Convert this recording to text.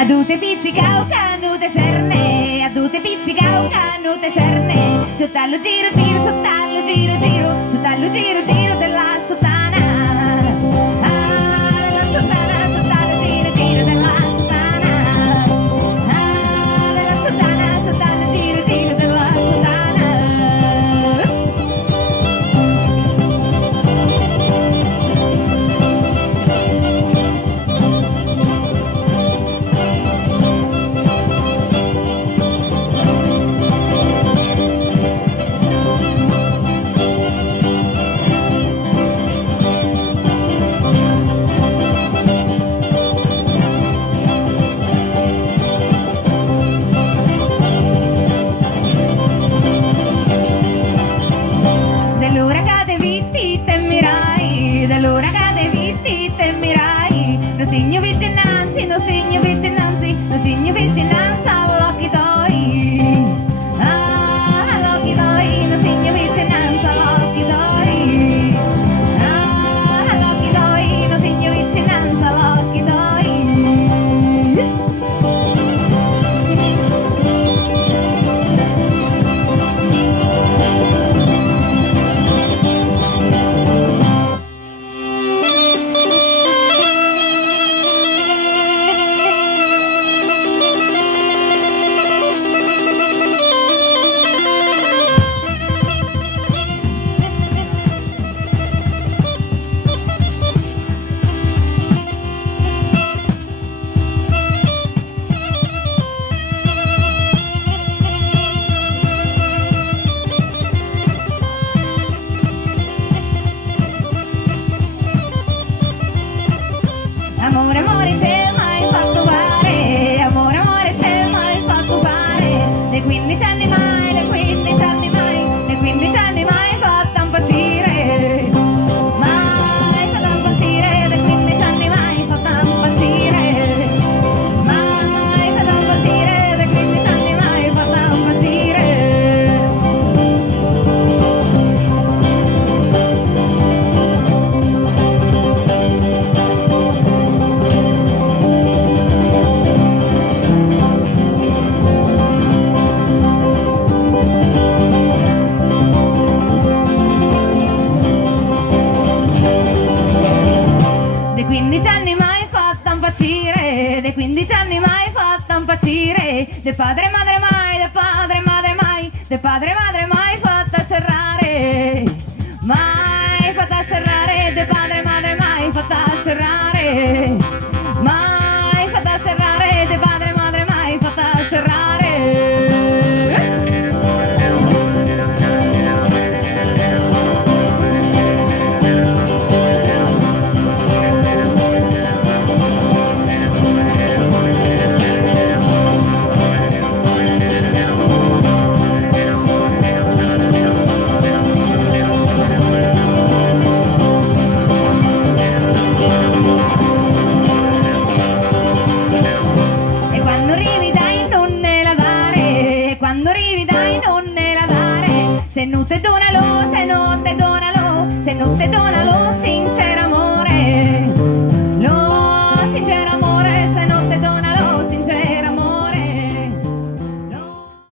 Adute pizzicau canute cerne, adute pizzicau canute cerne, sottallo giro giro, sottallo giro giro, sottallo giro giro della sottana, della sottana, sottallo giro giro della sottana, della sottana, sottallo giro giro della sottana. Dell'ora cade vitti temmirai, dell'ora cade vitti temmirai, non segno vicinanza, non segno vicinanza, non segno vicinanza all'occhi tuoi, all'occhi tuoi, non segno vicinanza all'occhi tuoi, all'occhi tuoi, non segno vicinanza all'occhi tuoi. Amore, amore, c'è mai fatto fare, amore, amore, c'è mai fatto fare, dei 15 anni mai, dei 15 anni mai, dei 15 anni mai fatto impazzire, mai fatto impazzire, dei 15 anni mai fatto impazzire, mai fatto impazzire, dei 15 anni mai fatto impazzire. Dei 15 anni mai fatta impazzire, dei 15 anni mai fatta impazzire, de padre e madre mai, de padre e madre mai, de padre